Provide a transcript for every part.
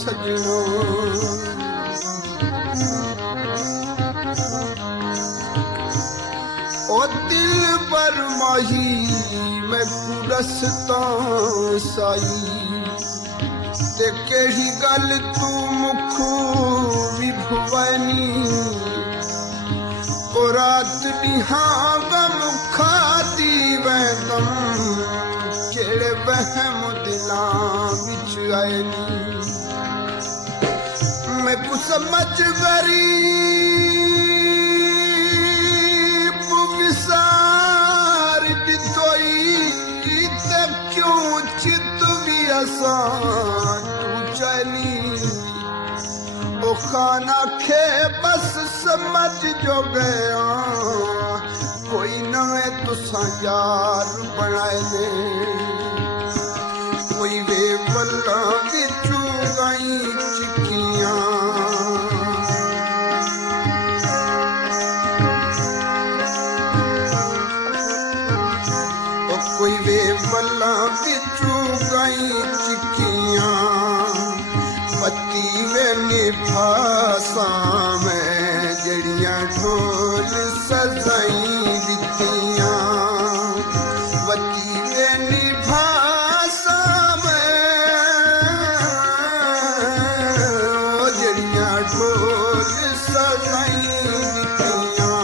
सजनो ओ दिल पर माही मैं कुरसता साई ते केही गल तू मुखू विभुवनी ओ रात निहां मुखा दी वैदम जेड़े वहम दिलां विच आए नी मैं कुछ समझ गरीब विसार दितोई ते क्यों चित भी आसान तू चली ओ खाना खे बस समझ जो गया कोई नवे तुसा यार बनाए ने कोई वे बल्ला बिचू गई चिकियां ओ कोई वे बल्ला बिचू गई चिकियां पति वे निभासा में जड़ियां ढोल सजाई दितियां वती वे निभासा में जड़ियां ढोल सजाई दितियां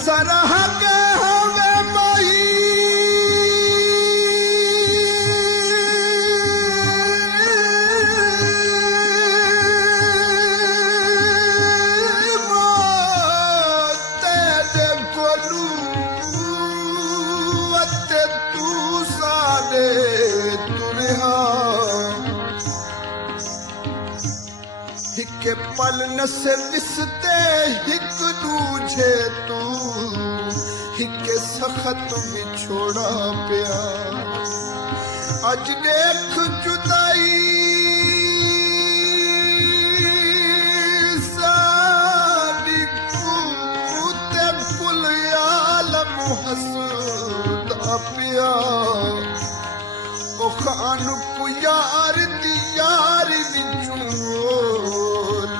सरह के हवे माही तेरे कोलू अते तू सारे तुरहा हिके पल न से विसते हिक दूजे तू हिके सखत बिछोड़ा पिया अज देख जुदाई साडी कूते कुल आलम हसदा पिया ओ खान को यार दी यार बिचू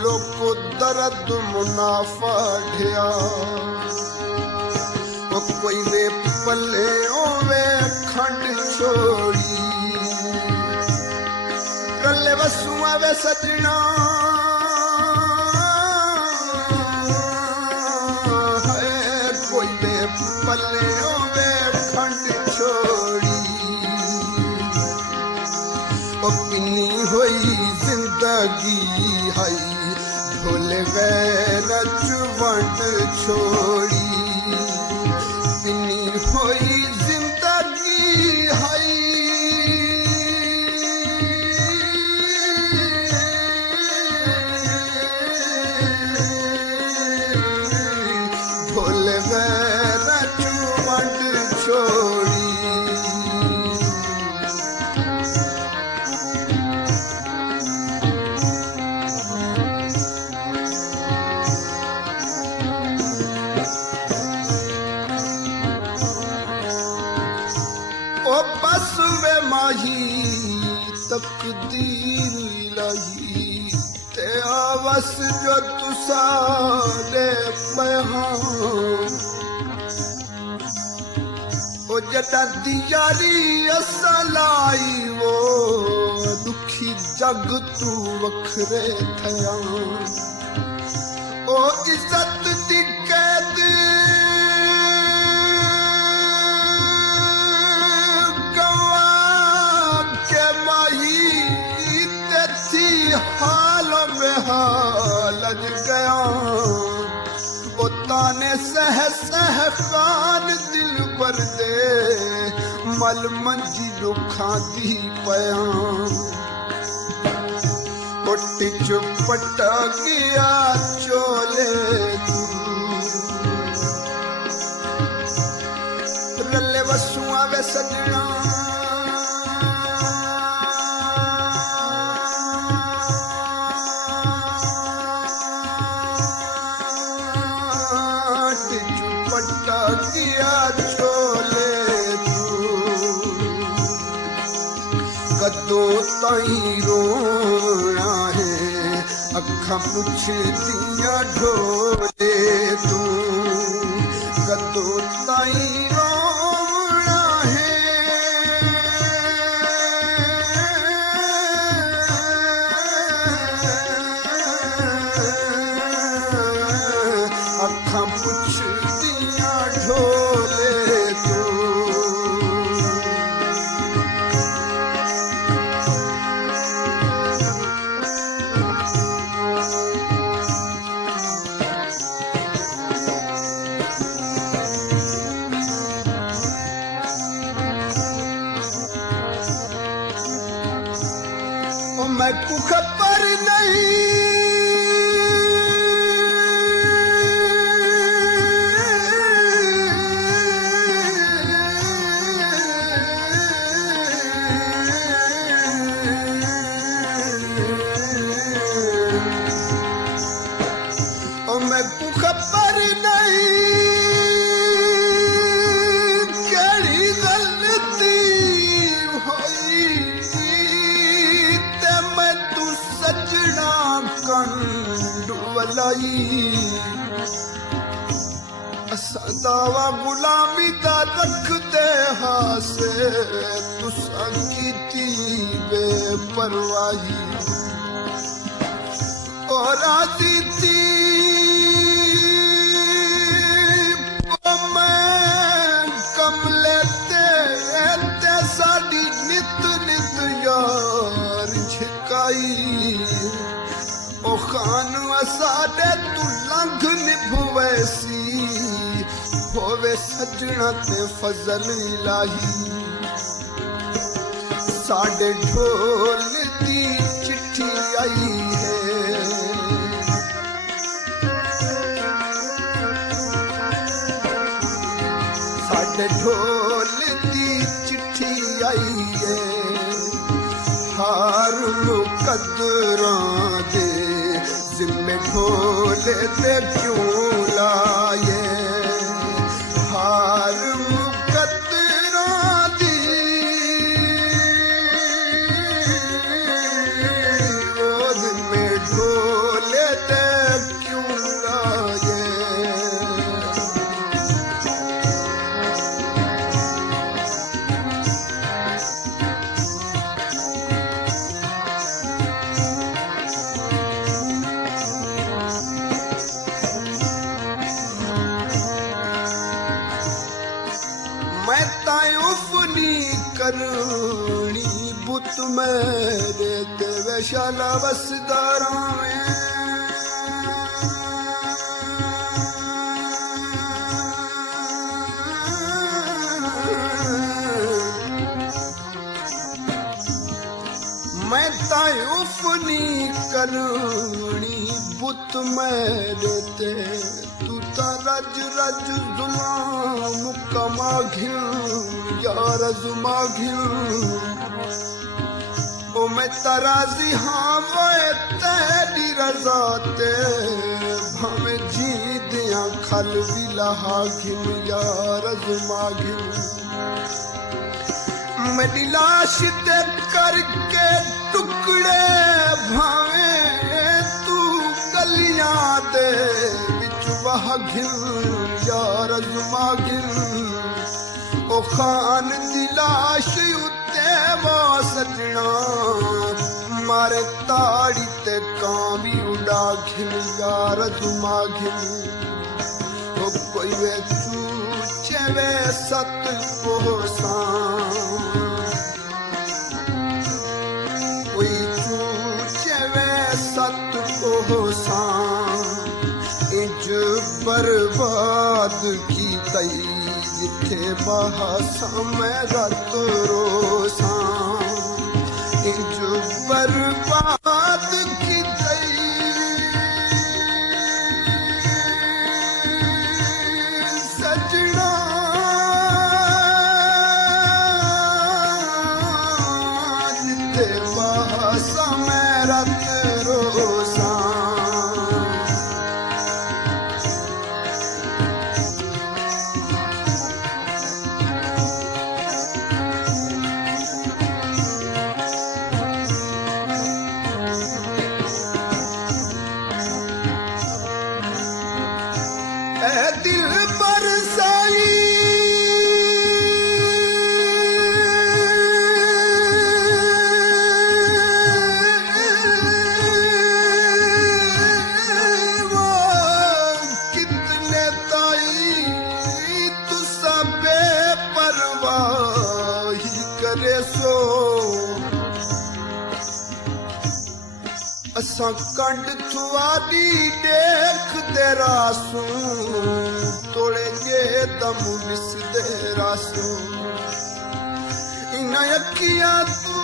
लोको दर्द मुनाफा ढिया ओ कोई वे पल्ले ओवे खंड छोड़ी रले वसुआ वे सजना है कोई वे पल्ले ओवे खंड छोड़ी ओ पिनी हुई जिंदगी हाई भूल गए नचवंड छोड़ी पिनी हुई जिंदगी हाई भूल गए नचवंड छोड़ी ओ बस वे माही तकदीर इलाही ते आवस जो तुसा दे पैहाम ओ जदा दियारी असलाई वो दुखी जग तू वखरे थया ओ इज्जत दी कैद हाल में हालज गया ओ ताने सह सह खान दिल पर दे मल मंजी रुखा दी पया ओटी चुपटा गया चोले रले वसुआ वे सजना कदों ताईं रोना है अखां पुछदियां ढोले तू कदों ताईं रोना है अखां पुछदियां ढोले तू मैं को खबर नहीं मैं को खबर नहीं केड़ी गलती होई सजना कंडू वलाई असा दावा गुलामी दा रखदे हासे तुसा कीती बेपरवाही और आती थी मैं कमले ते साडी नित नित यार झिकाई ओ खान साडे तू लंघ निभवैसी होवे सजना ते फजल इलाही साडे ढोल दी चिट्ठी आई है साडे ढोल दी चिट्ठी आई है हार मुकद्दरां दे जिम्मे ढोले ते क्यों लाए हार मुकद्दरां दी ओ जिम्मे ढोले ते क्यों लाए मैं तायुफनी करनी बुत मेरे ते वैशाला बसदारा में मैं तायुफनी करनी बुत मेरे ते तू रज रज जुलाम कमा घिल यार जुमा घिल ओ मैं तराजी हाँ मैं तेरी रजा ते भावे जी दिया खल भी लहा घिल यार जुमा घिल मेरी लाश ते करके टुकड़े भावे तू गलियां दे वह घिल यार जुमा घिल ओ खान दी लाश उत्ते वो सजना मारे ताड़ी ते कामी उड़ा घिल यार जुमा घिल ओ कोई वे चूचे वे सत कोसा कोई चूचे वे सत कोसा इंज बर्बाद की तई जिथे बहा समय रात रोसा इंज बर्बाद की तई सजना जिथे बहा समय रात रोसा असां कंड थुआरी देखदे रासूं तोड़े जे दम विसदे रासूं इन अखियां तू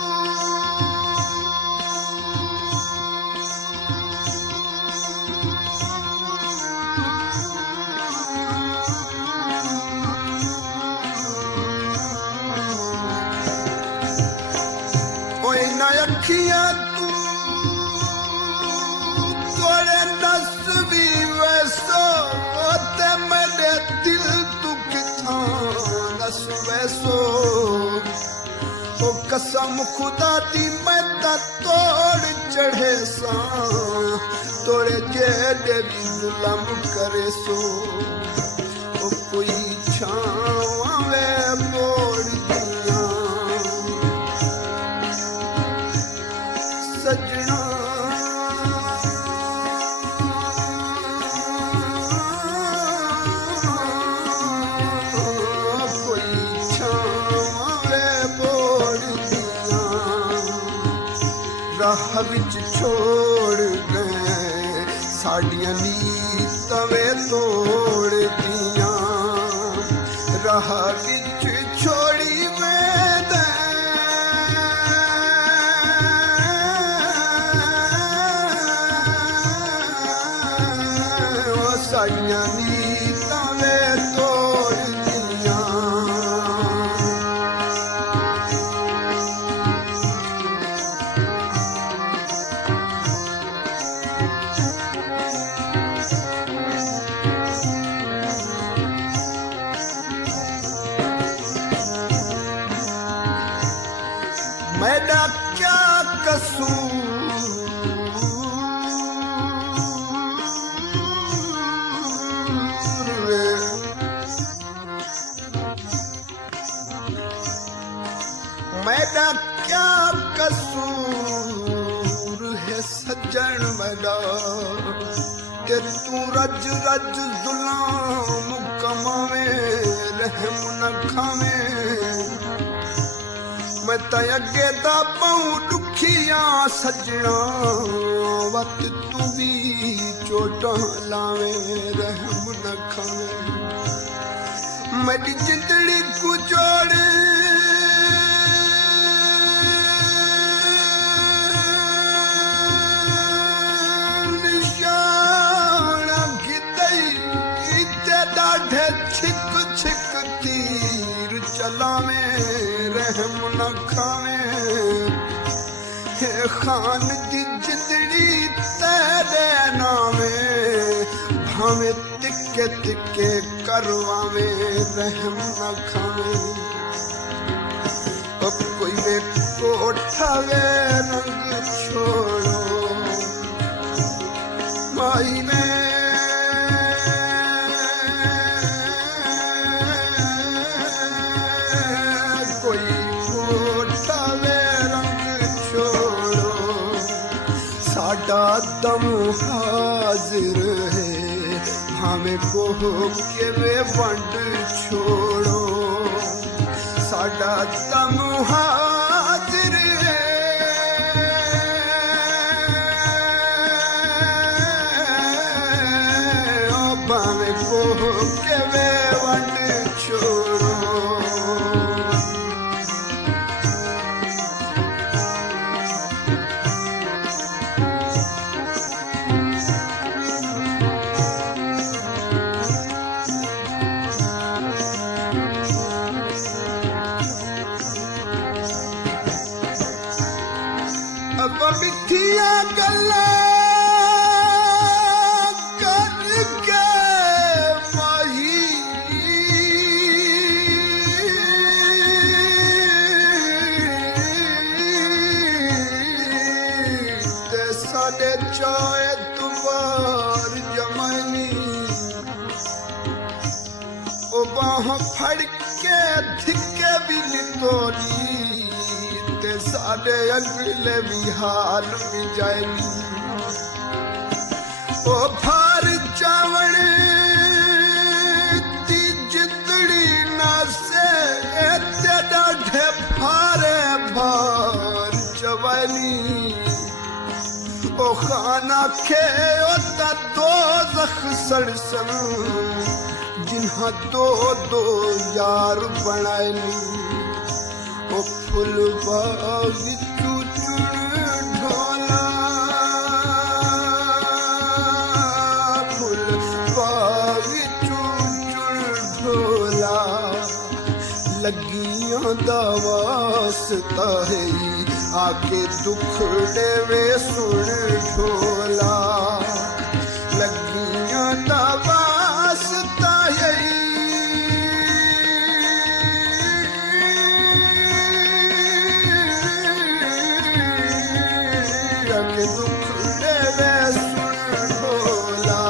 अखियां तू तोड़े नस भी वैसो ते मेरे दिल तू किथा नस वैसो ओ कसम खुदा दी मैं ता तोड़ चढ़े सा तोड़े जेड़े भी जुलम करे सो ओ कोई छावे मोड़ सजना कोई छावे बोड़ दिया राह विच छोड़ गए साड़ियां नीतां वे तोड़ दिया राह विच छोड़ी साड़ियां नीतां वे तोड़ दिया मेरा क्या कसूर मेरा क्या कसूर है सज्जन मेरा कि तू रज रज जुलाम कमावे रहम न खावे मैं त अगे दा पाऊं दुखिया सजना वत तू भी चोटां लावे रहम न खावे मेरी जिंदड़ी को जोड़ छिक छिक तीर चलावे रहम न खावे हे खान दी जिंदड़ी तेरे नामे भावे तिके तिके करवावे रहम न खावे अब कोई वे कोठावे रंग छोड़ो माई में दम हाजिर है हमें को के वे वंड छोड़ो साडा दम हाजिर है हमें को के वे वंड छोड़ो मिठिया गल्ला करके माही ते साडे चाहे तुम्हार जमानी ओ बाह फड़ के थिके भी लितोली साडे अगले भी हाल भी जाएगी ओ फार चावण ती जिंदड़ी ना से ते डाढे फारे भार जवानी ओ खान आखे ओता दो जख सड़सन जिन्हा दो दो यार बनायली ओ फुल बाग चुचुन ढोला फुल बाग चुचुन ढोला लगियां दा वास्ता है आके दुखड़े वे सुन ढोला लगियां दा वास्ता है आके दुखड़े वे सुन ढोला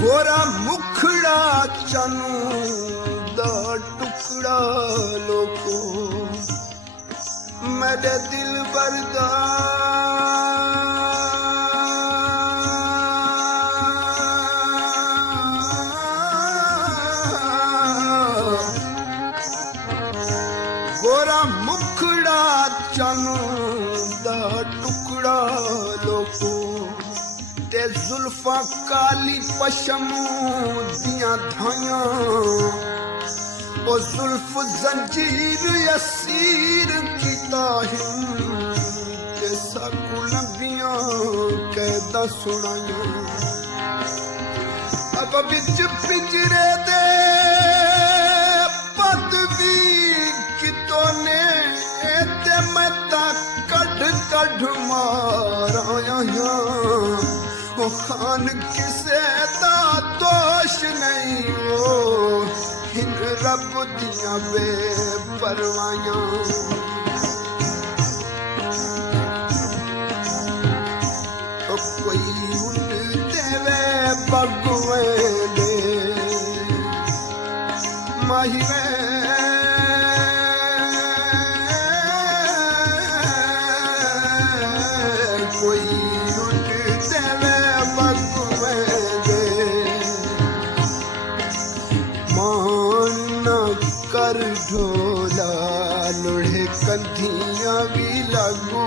गोरा मुखड़ा चनू दा टुकड़ा लोको मेरे दिल बरदा गोरा मुखड़ा चनू दा टुकड़ा लोको ते जुल्फा काली पशमू दियां धायां ओ जुल्फ जंजीर असीर कीता हिम ते साकू लंबियां कैदा सुनायां अब बिच पिंजरे दे पदवी कितो ने ते मैं ता कढ कढ माराया ओ खान किसे दा दोष नहीं हो हिन रब दियां बेपरवाहियां ओ कोई उन देवे बगवे दे माहिरे कर ढोला लोढ़े कंधियां भी लगू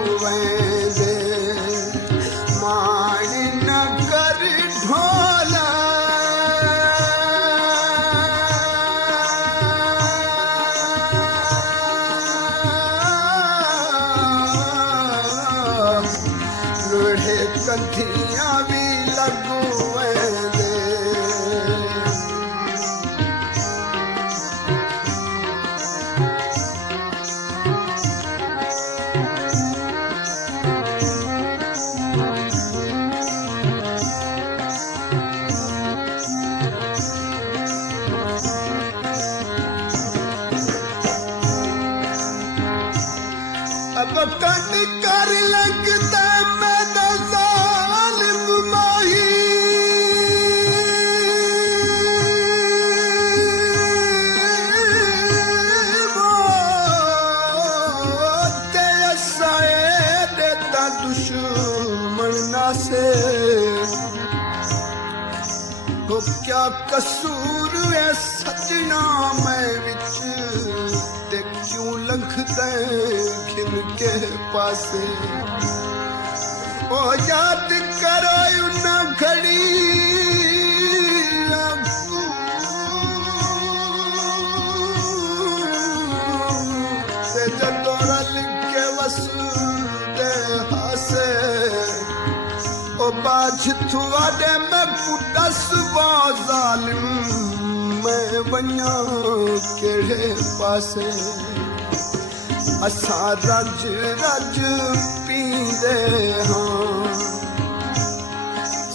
दे मान न कर ढोला लोढ़े कंधियां भी लगू दे अब कंड कर लगता मैं जालिम माही ते साए देता दुश्मन ना से हो क्या कसूर है सजना मैं विच ते क्यों लंघते खिन के पासे ओ याद करो उन घड़ी ते जदों रल के वसुदे हासे ओ बाज थुआडे में पुटस जालिम मैं बन्या केड़े पासे असा रज रज पींदे हाँ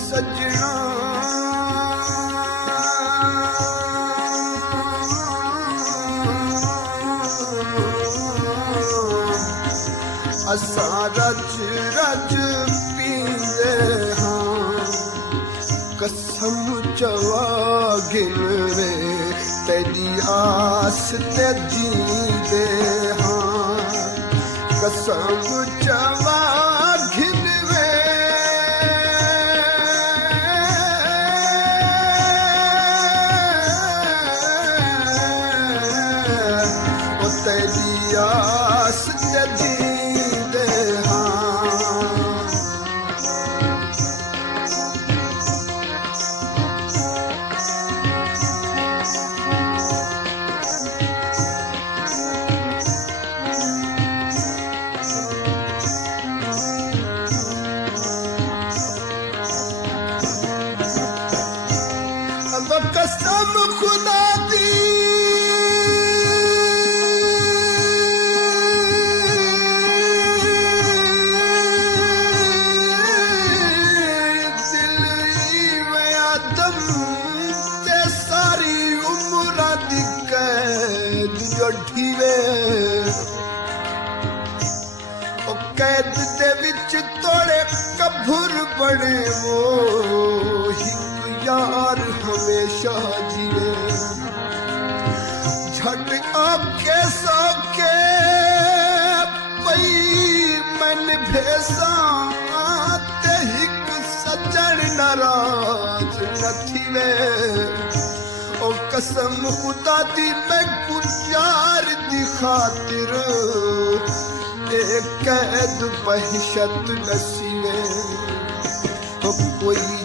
सजना असा रज रज पींदे हाँ कसम चवा गिनवे तेरी आस ते जींदे हां कसम चवा घिनवे ओ तेरी आस ते जींदे कसम खुदा दी दिल में आदम ते सारी उम्र दी कैद जो ठीवे ओ कैद दे विच तोड़े कभुर बने वो यार हमेशा जिए झट आके सौके पई मन भेसा ते हिक सजन नाराज न थीवे ओ कसम खुदा दी मैं गुजार दी खातिर एक कैद बहशत नसीवे ओ कोई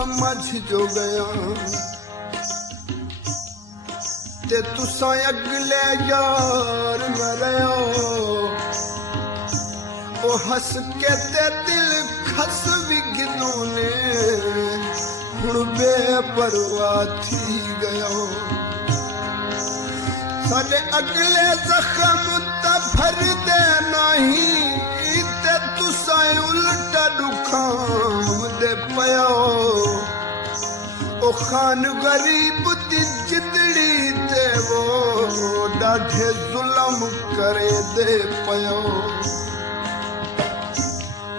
समझ जो गया ते तुसा अगले यार मरियो ओ हस के ते दिल खस भी गिनोने हुण बेपरवाह थी गयो साडे अगले जख्म ता भर दे नहीं ते तुसा उल्टा दुखाम दे पयो ओ खान गरीब दी जिंदड़ी ते वो डाढे जुल्म करे दे पयो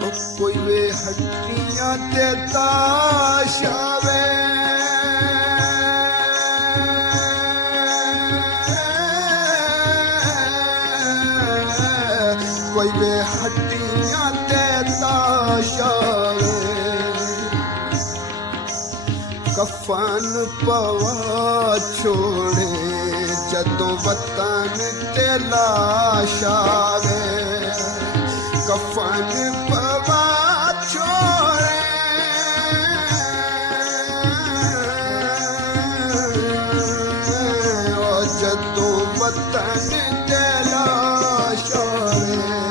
ओ कोई वे हट्टियां ते ताशावे कोई वे हट्टियां ते ताशावे कफन पवा छोड़े जदों वतन ते लाश आवे कफन पवा छोड़े जदों वतन ते लाश आवे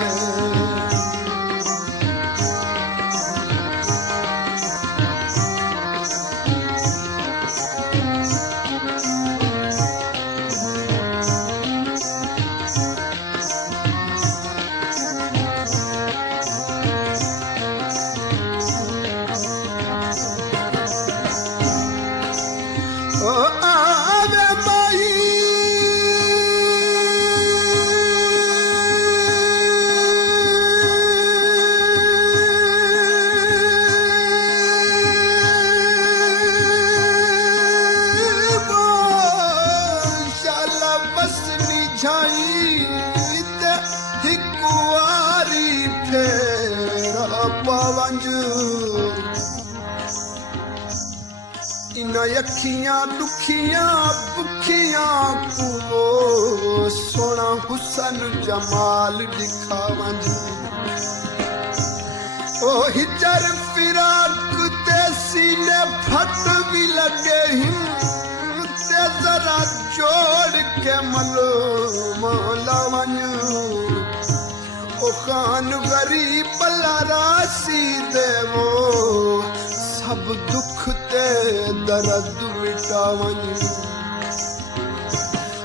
इन अखियां दुखियां बुखियां को सोना हुसन जमाल दिखावंज ओ हिजर फिराक ते सीने फट भी लगे हिम ते जरा जोड़ के मलो मौलावन ओ खान गरीब राशि देवो सब दुख ते दर्द मिटावन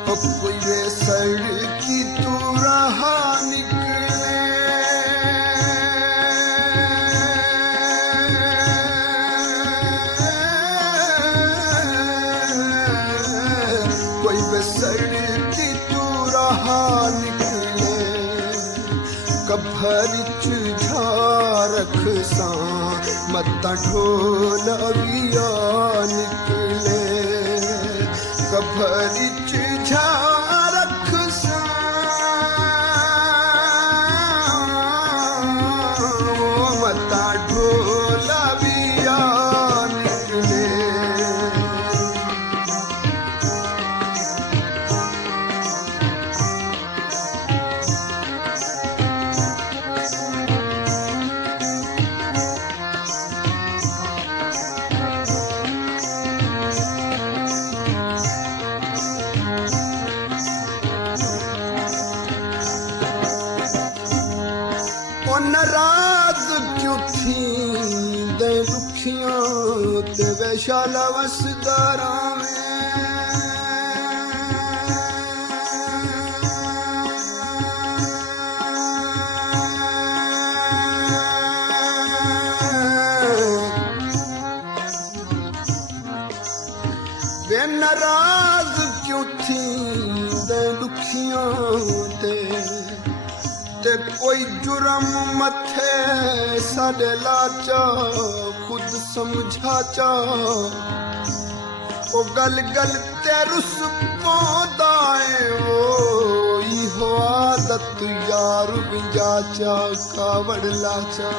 ओ कोई वे सड़की तू रहा निकले कोई वे सड़की तू रहा निकले कभर रख सा मत ढोलविया निकले कभरी रख सा मत ढोलविया निकले नाराज क्यों थी दे दुखियां ते वैशाला वसदारा वे नाराज क्यों थी दे दुखियां ते कोई जुर्म मथे साडे लाचा खुद समझा चा ओ गल गल ते रुस पौदाए ओ इहो आदत यार बिंजा चा कावड़ लाचा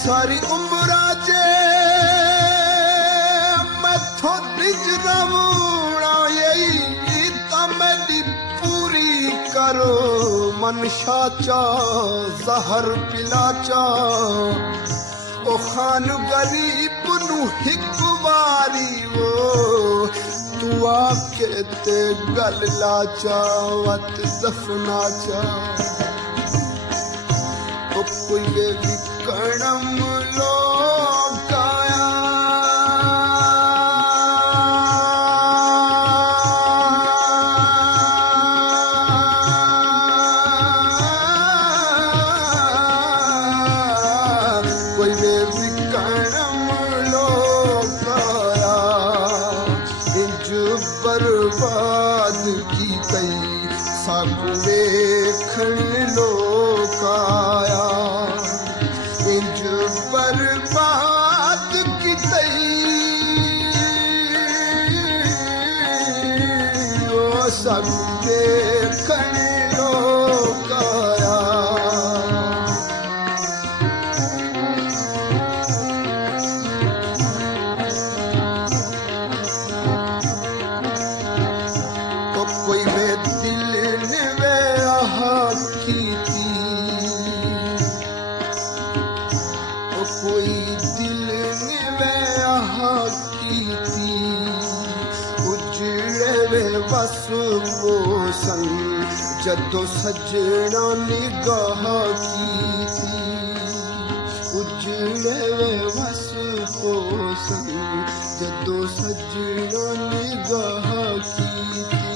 सारी उम्रा जे मैथों दिजरवणा यही तमें पूरी करो मनशा चा जहर पिलाचा ओ खान गरीब नु हिक बारी वो तू आके ते गल लाचा वत दफनाचा ओ कोई वे विकणम लोकाया बर्बाद की कई सागु वेखण लोकाया इंज बर्बाद की कई ओ सागु वेखण लोकाया कोई वे दिल ने वे आहा की थी ओ कोई दिल ने वे आहा की थी उजड़े वे बस वो संग जदों सजना निगाह की थी उजड़े वे बस वो संग जदों सजना निगाह की थी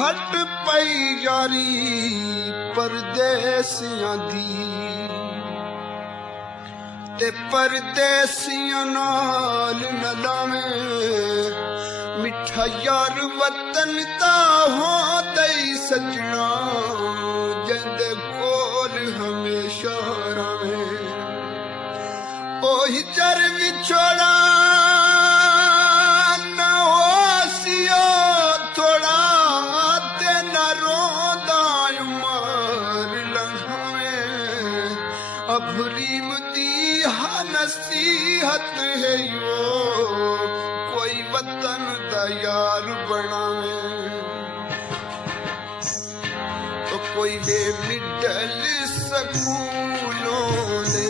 फट पई यारी परदेसियां दी ते परदेसियां नाल न लावें मिठा यार वतन दा होंदा ही सजना जिंदे कोल हमेशा रवे ओही चर विछोड़ा न होसियो थोड़ा ते वतन दा यार बनावे तो कोई वे मिडल स्कूलों दे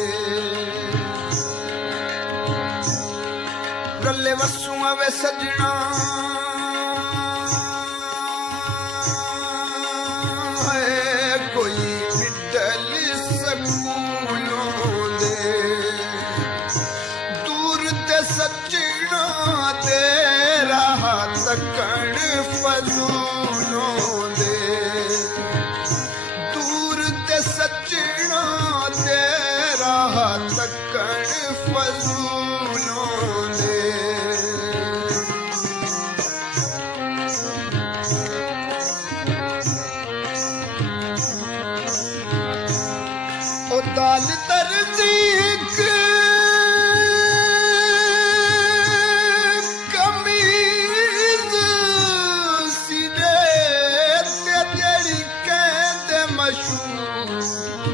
रले वसूआ वे सजना कोई मिडल स्कूलों दे दूर ते सजना दे राह तकण फजूलों दे दूर ते सजना दे राह तकण फजूलों दे दाल तरजीक कमीज सिरे ते जेड़ी कहते मशहूर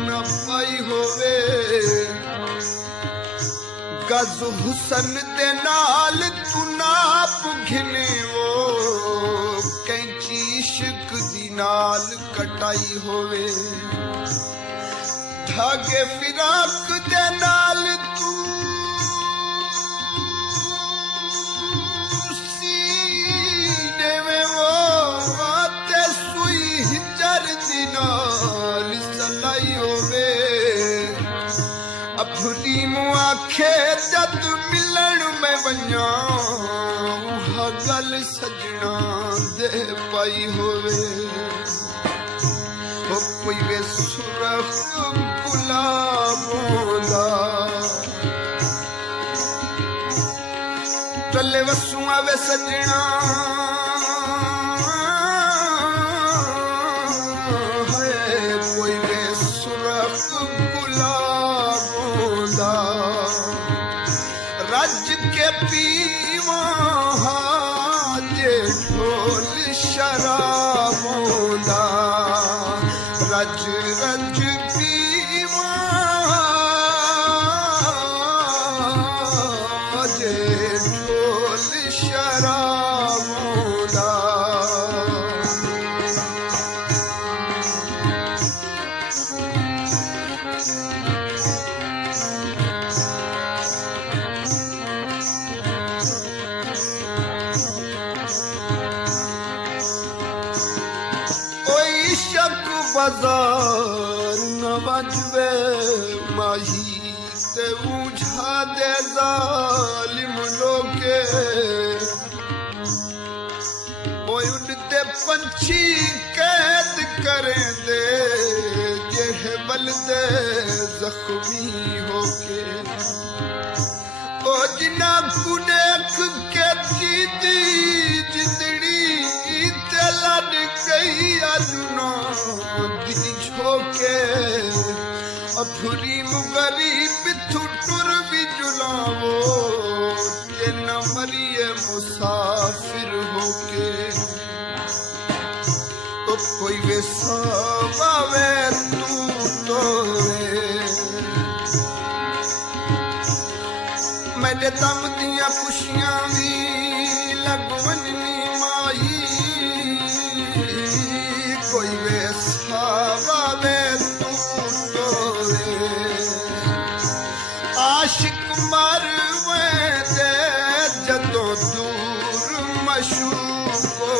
न पाई होवे गज हुसन दे नाल तू नाप घिने वो कैंची इश्क दी नाल कटाई होवे धागे फिराक दे नाल तू सीने में वो आते सुई हिजर दी नाल सलाई होवे अपनी मुआखे जद मिलन में वन्या उहा गल सजना दे पाई होवे ओ कोई वे सुरख गुलाबों दा टले वसूआ वे सजना है कोई वे सुरख गुलाबों दा रज के पीवा जे ढोल शराबों दा रज रज पीवा जे ढोल शराबों दा बाजार न बजवे माही ते उझा दे जालिम लोगे ओए उड़ते पंछी कैद करें दे जेह बलदे जख्मी होके ओ जिना कुनेक के जीती जिंदड़ी ते लड़ गई अजुना दी छोके अधूरी गरीब थू टुर भी जुलावो जे न मरिए मुसाफिर होके तो कोई वे सावे तू तो मेरे दम दिया खुशियां भी लगवनी माई कोई वे सावे तू तो आशिक मरवे दे जदों दूर मशूक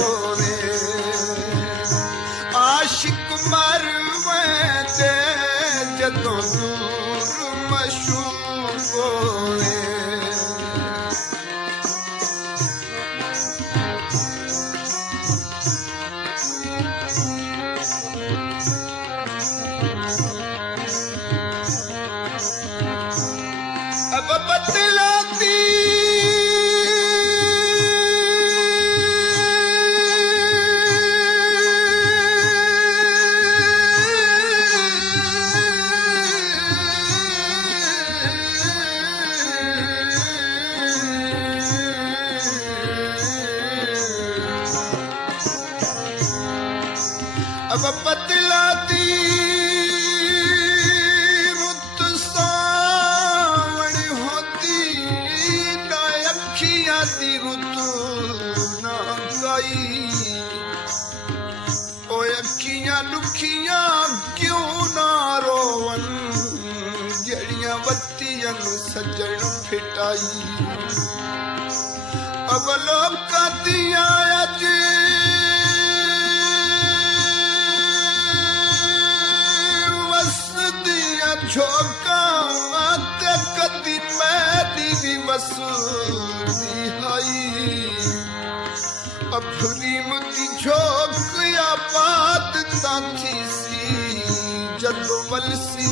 आशिक मरवे दे जदों दूर मशूक अब बतलाती अब बतलाती दी रुत ना गई ओए अखियां दुखियां क्यों ना रोवन जड़ियां बत्तियां सजन फिटाई अब लोकां दियां अज वसदियां झोंकां ते कदी मैडी भी वसदी हाई अफरीम दी झोंक आबाद ताथी सी जदों वलसी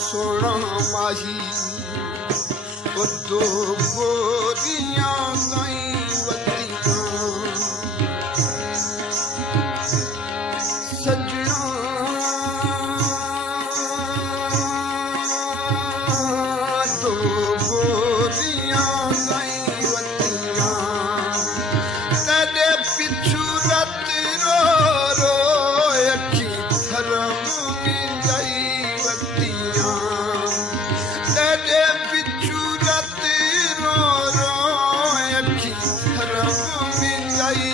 सोना माही वो दो गोरियां गई वतियां सजना दो गोरियां गई वतियां तेरे पिछू रत रो रो अखी धर्म में गई वतियां तेरे पिछू रत रो रो अखी धर्म में गई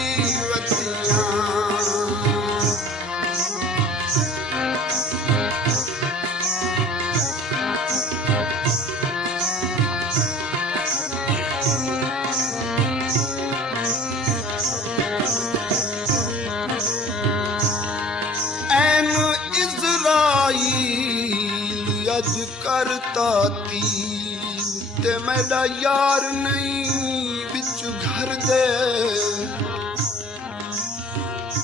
वतियां अज करता तीन ते मेरा यार नहीं बिच घर दे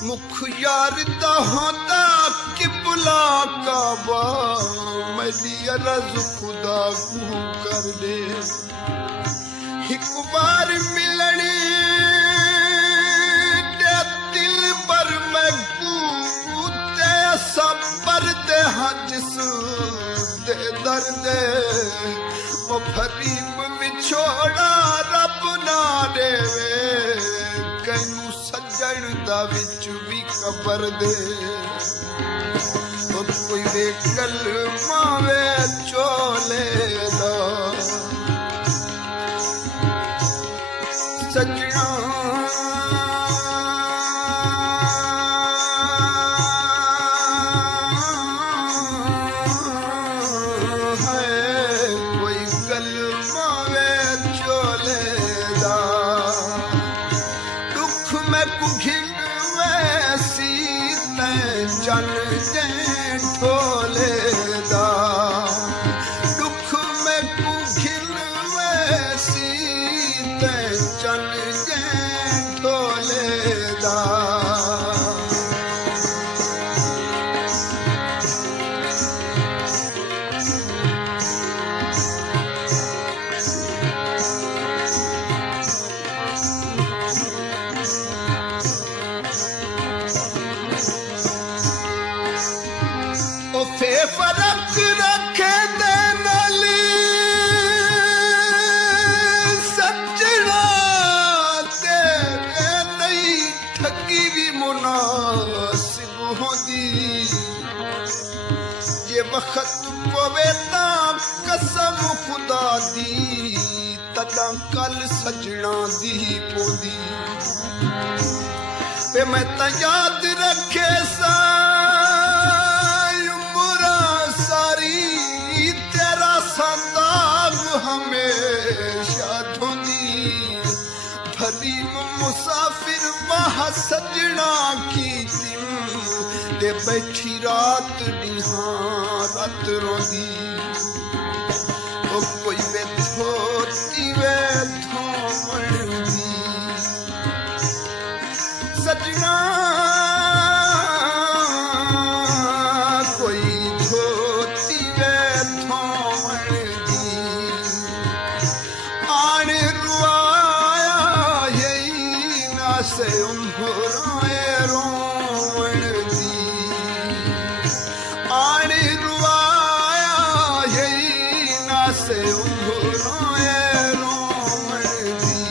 मुख यार दा होंदा किबला काबा मेरी अरज खुदा को कर दे एक बार मिलने दे दिल पर मैं कूते सबर दे हज दे दर्द ओ फरीब विछोड़ा रब ना देवे कैनू सजण दा विच भी कबर दे ओ कोई वे कलमा वे चोले दा सजना चल जे ठोले दा दुख में कुखिल वैसी ते चल जे ठोले दा फे फरक रखे दे नाली सजना तेरे नहीं ठगी भी मुनासिब होंदी ये वक्त पवे ता कसम खुदा दी तदा कल सजना दी पोंदी पे मैं ता याद रखे सा हमेशा धुनी भरी मुसाफिर वहाँ सजना की तिम ते बैठी रात डिहा रात रोंदी ओ कोई वे थोती वे थोमड़ी सजना से उम्रोए रोवण दी आने रुआया यही ना से उम्रोए रोवण दी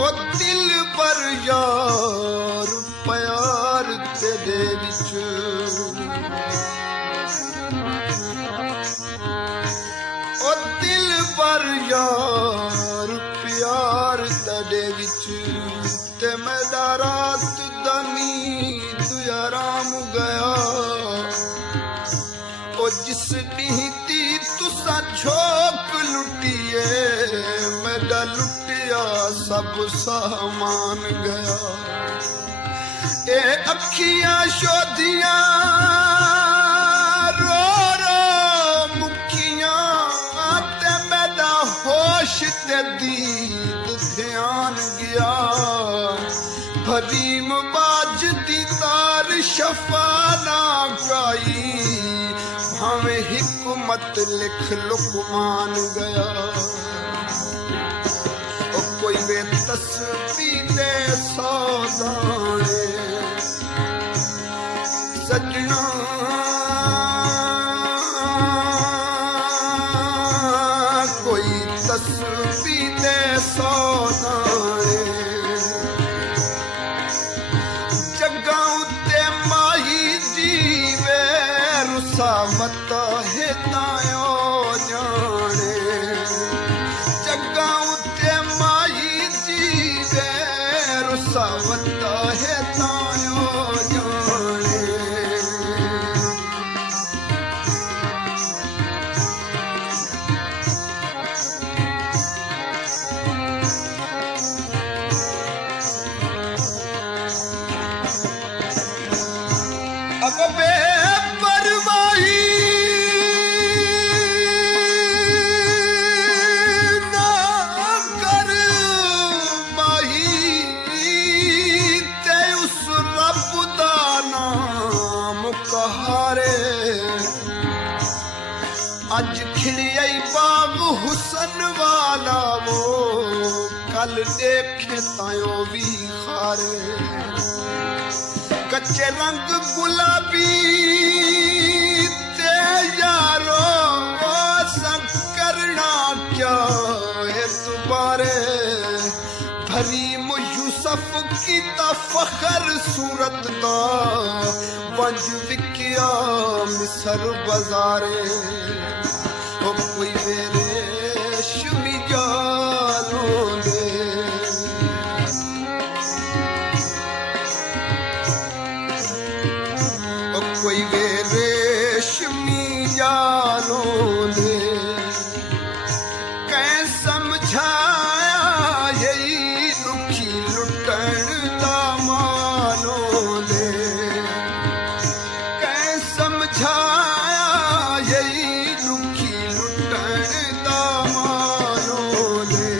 ओ दिल पर यार प्यार तेरे विच ओ दिल पर यार प्यार तेरे विच ते मेरा रात दा नींद आराम गया ओ जिस नीति तुसा झोंक लुटिए मेरा लुटिया सब सामान गया ए अखियां शोधियां रो रो मुखियां ते मेरा होश ते दीद ध्यान गया भरीम बाज दीदार शफाना गाई हमें हिकमत लिख लुकमान गया ओ कोई वे तस्वीरे सौदाने सजना कोई तस्वीरे सौदाने रुसावत है तायो जाने जग्गा उते माई जीवे रुसावत है तायो जाने अब बे अज खिलियाई बाग हुसन वाला वो कल देखे तायो भी खारे कच्चे रंग गुलाबी ते यारो करना क्या है तुम्हारे भरीम यूसुफ की ता फखर सूरत दा वंज विकिया मिसर बाजारे ओ कोई मेरे शुमी जालों दे ओ कोई मेरे शुमी जालों दे कै समझाया यही रुखी लुटन दा मालों दे कै समझाया यही रुखी लुटन दा मालों दे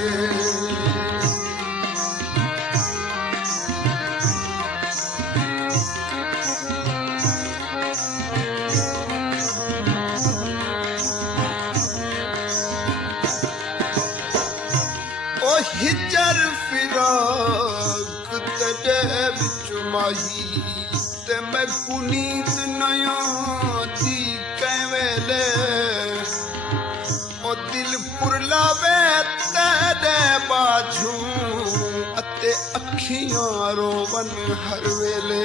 ओ हिजर फिराक तेरे विच माही ते मैं कुनीत नया दी कै वेले ओ दिल पुरलावे तेरे बाजू अते अखियां रोवन हर वेले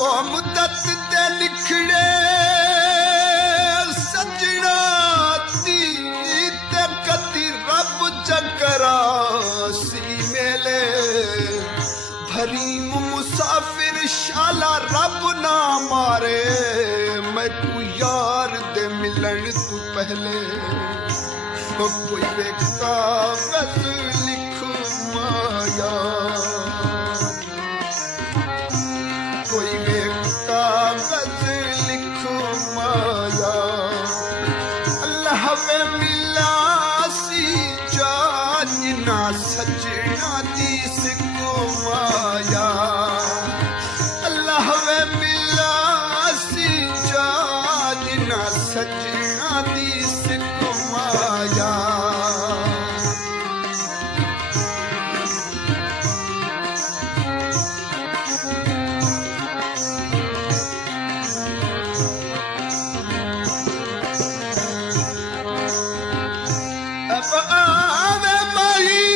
ओ मुद्दत ते लिखड़े सजना दी ते कदी रब चकरा सी मेले भरीम मुसाफिर शाला रब ना मारे मैं तू यार दे मिलन तू पहले ओ कोई वे कागज लिख माया कोई वे कागज लिख माया अल्लाह वे मिला सी जाना सजना दी सिको माया अल्लाह वे मिला सी जाना सजना दी सिको माया अब आवे माही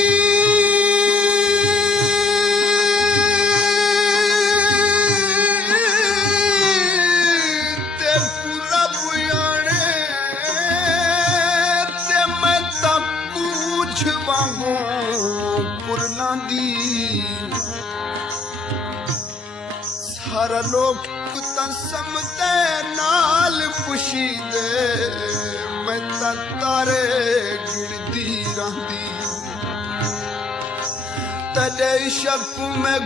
वांगू कुरना दी सारा लोग तां समझदे नाल पुछी दे मैं तां तारे गिणदी रहिंदी तॾे शक में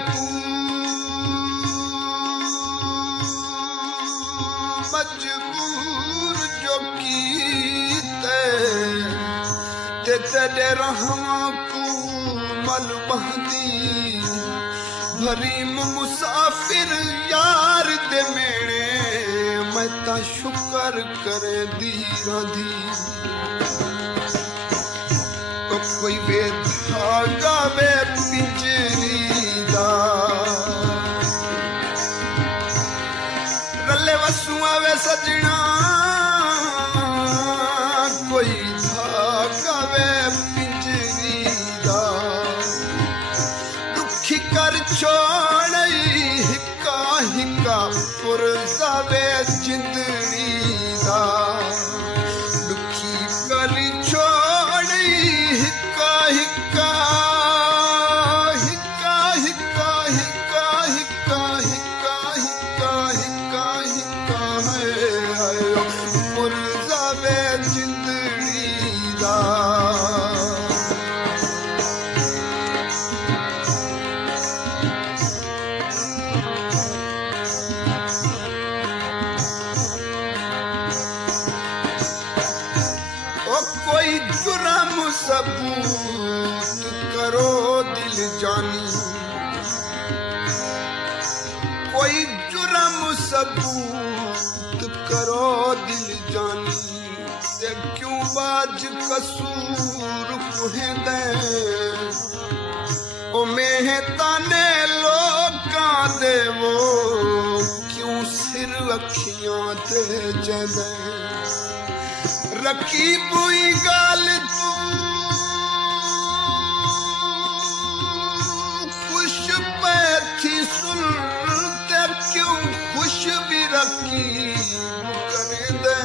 मजबूर जो कीते ते तॾे रहमा को मल बहंदी भरीम मुसाफिर यार दे मेणे मैं तां शुक्र करे दी रही तो कोई वे धागा वे पिंजरी दा रले वसुआ वे सजना कोई धागा वे पिंजरी दा दुखी कर छोड़ई हिका हिका पुरजा वे जिंदड़ी दा दुखी कर छोड़ई हिका हिका हिका हिका हिका हिका हिका हिका हिका हिका है पुरजा वे जिंदड़ी दा कोई जुर्म सबूत करो दिल जानी कोई जुर्म सबूत करो दिल जानी ते क्यों बाज कसूर कुहेंदे ओ मेहताने लोकां दे वो क्यों सिर अखियां ते जंदे रखी बुई गाल तू खुश पैथी सुन ते क्यों खुश भी रखी करे दे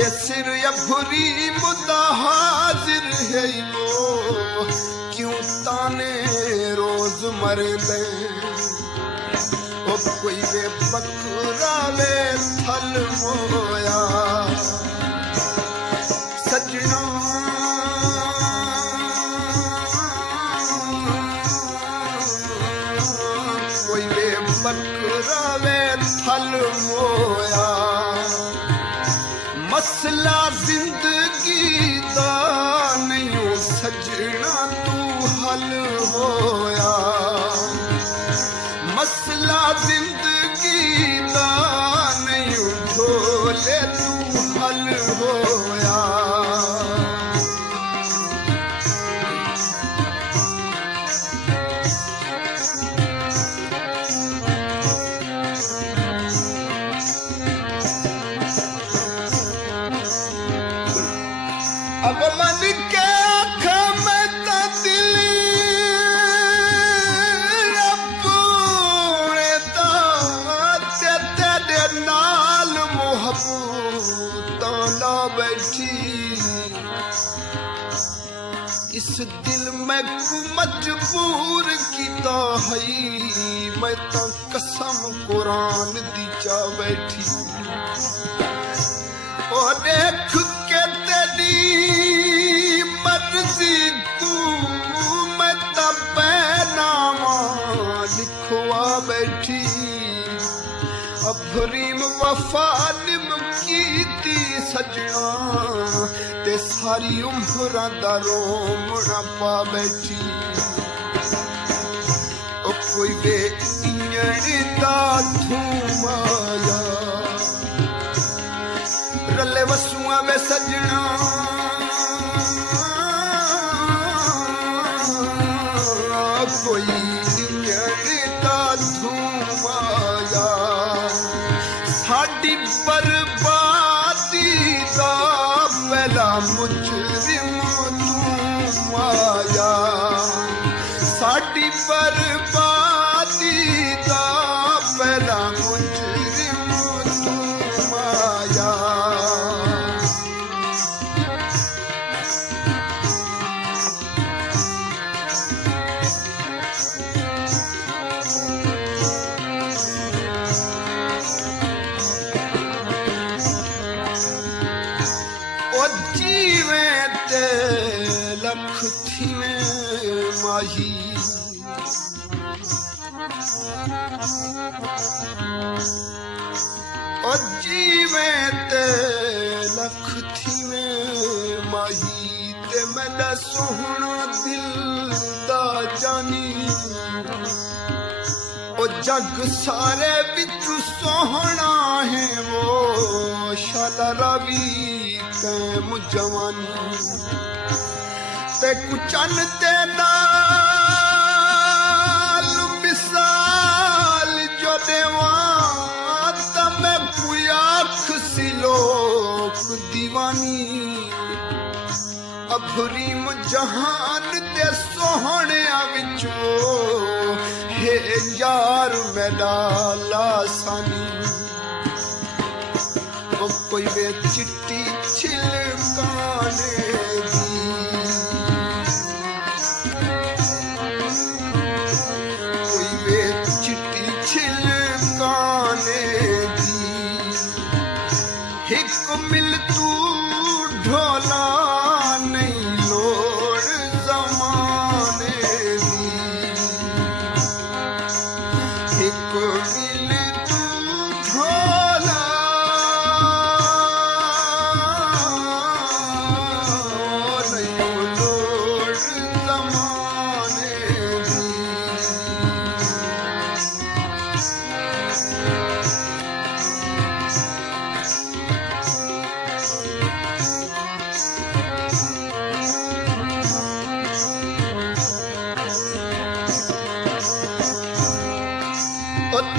ए सिर अभरी मुद्दा हाजिर है वो क्यों ताने रोज मरे दे ओ कोई वे बकरा वे थल मोया सजना कोई वे बकरा वे थल मोया मसला जिंदगी दा नहीं सजना तू हल होया मसला जिंदगी दा नहीं ढोले तू हल होया अब मन के आँख में ता दिल अपने तेरे नाल मोहब्बत ला बैठी इस दिल में को मजबूर कीता है मैं ता कसम कुरान दी चा बैठी ओ देख के तेरी मर्जी को मैं तब नामा लिखवा बैठी अफरीम वफा निम कीती सजना ते सारी उम्र दा रोमना पा बैठी ओ कोई वे इंजड़ा धूमाया रले वसुआ वे सजना कोई इंजड़ा धूमाया साडी बर्बादी दा पहला मुजरिम तू आया साडी बर्बादी दा पहला मुजरिम तू आया थी में माही और जीवे ते लख थी में माही ते मेरा सोहना दिल दा जानी ओ जग सारे बिच सोहना है वो शाला रवि कैम जवानी ते कुचन ते नाल मिसाल जो देवा तमे कुयाख सिलोक दीवानी अभरीम जहान दे सोहने विचो हे यार मेरा लासानी ओ कोई वे चिट्टी छिलकाने दी कोई वे चिट्टी छिलकाने दी हिक मिल तू ढोला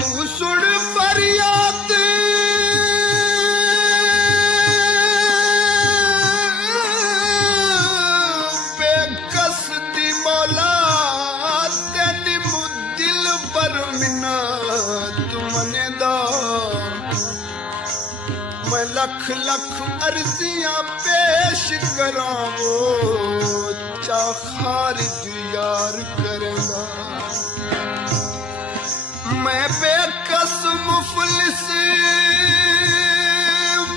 तू सुन फरियाद बेकस दी मौला तेरी मुदिल पर मिन्नत मने दा मैं लख लख अर्जियां पेश करावो चा खारिज यार करेगा मैं बेकस मुफलिस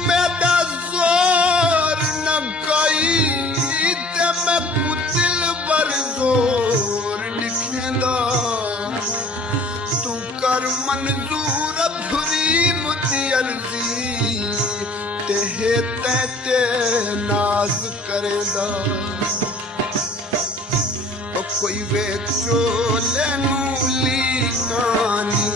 मेरा जोर न कोई ते मैं दिल पर जोर लिखेंदा तू कर मंजूर भरी मुझी अर्जी ते नाज करेंदा कोई वे चोले नूली कानी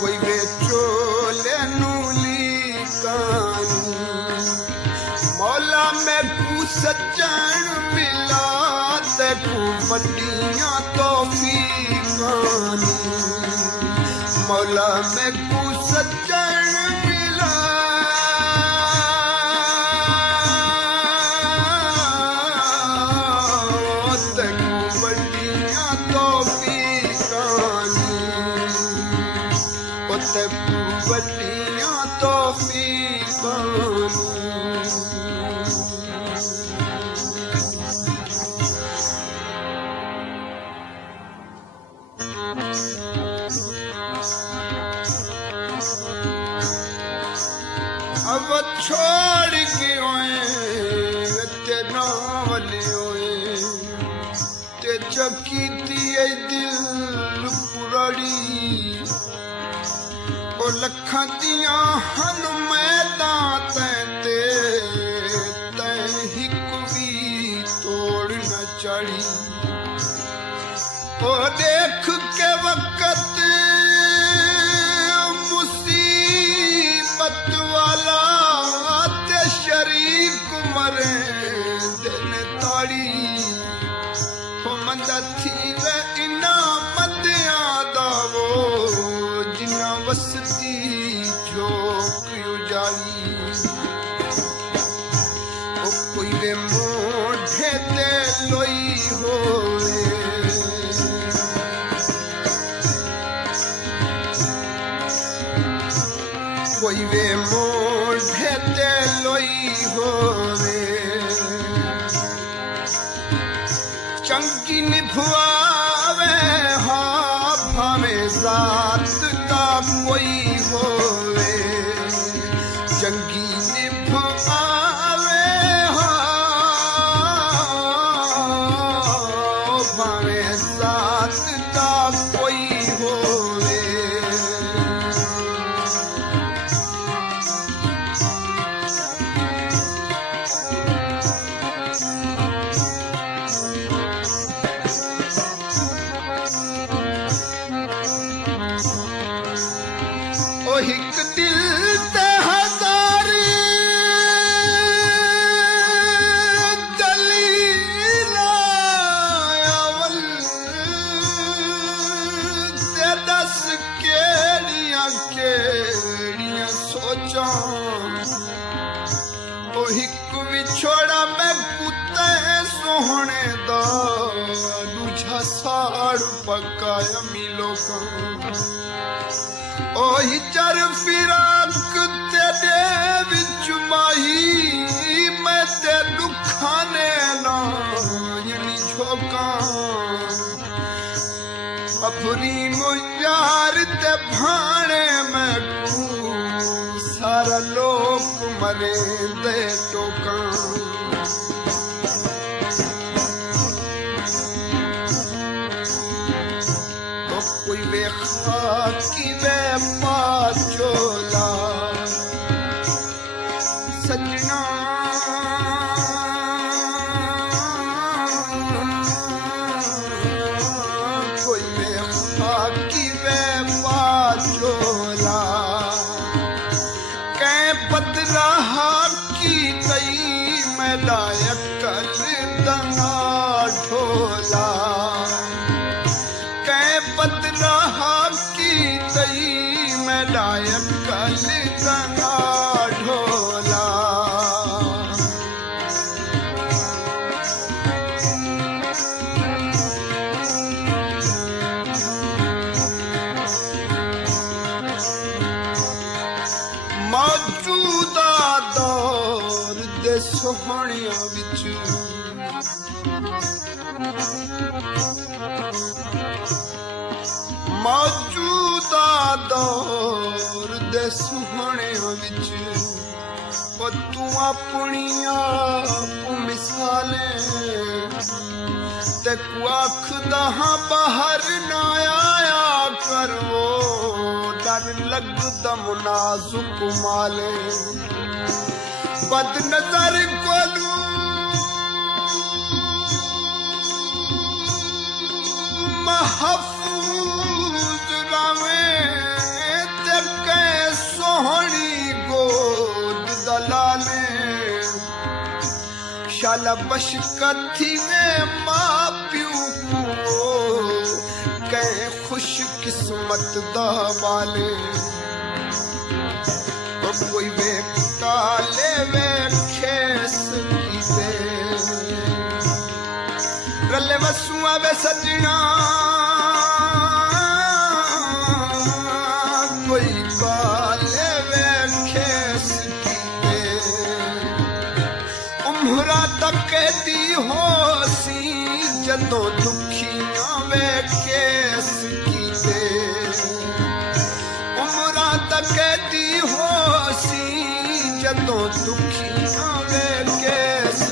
कोई वे चोले नूली कानी मौला मैं कू सज्जन मिला ते कू वड्डियां तौफीकानी मौला मैं कू सज्जन बलियां तौफीकानी अब छोड़ के ते नाल ते चकीती दिल पुरड़ी ओ लखां दियां हन मैदां ते हिक भी तोड़ न चढ़ी ओ देख के वक्त मुसीबत वाला ते शरीक मरे दिन ताड़ी हो मंदा थी वे इना मदियां दावो जिना वसती झोंक उजाड़ी ओ कोई वे मोढ़े ते लोई होवे कोई वे मोढ़े ते लोई होवे चंगी निभवावे हाँ भावे जात का कोई होवे एक दिल ते हजारी दलीला अवल ते दस केड़ियां सोचां ओ हिक विछोड़ा मैं कुत्ते सोहने दा दूजा साड़ पकाया मिलो का ओही चर फिराक तेरे विच माही मैं ते दुखाने नायनी झोंका अपनी मुयार ते भाने मैं कू सारा लोक मरे दे टोका कोई वे खाकी वे पाचोला सजना कोई वे खाकी वे पाचोला कै पतरा की कई मैं लायक कर दंगा ढोला पतरा की तई मैं लायक कल गंगा ढोला मौजूदा दौर दे सोहणियां विच मौजूदा दौर दे सुहने विच ओ तू अपनिया मिसालें ते को आखदा हां बाहर ना आया करो डर लगदा मुनाजुक माले बद नजर कोलू महफूज सोहनी गोद दलाले शाला बशकथी में मां प्यू को कै खुश किस्मत दा वाले कोई वे काले वे खेस कीते रले वसुआ वे सजना कोई काले वे खेस कीते उम्रा तक दी होसी जदों दुखियां वे केस कीते उम्रा तक दी होसी जदों दुखियां वे केस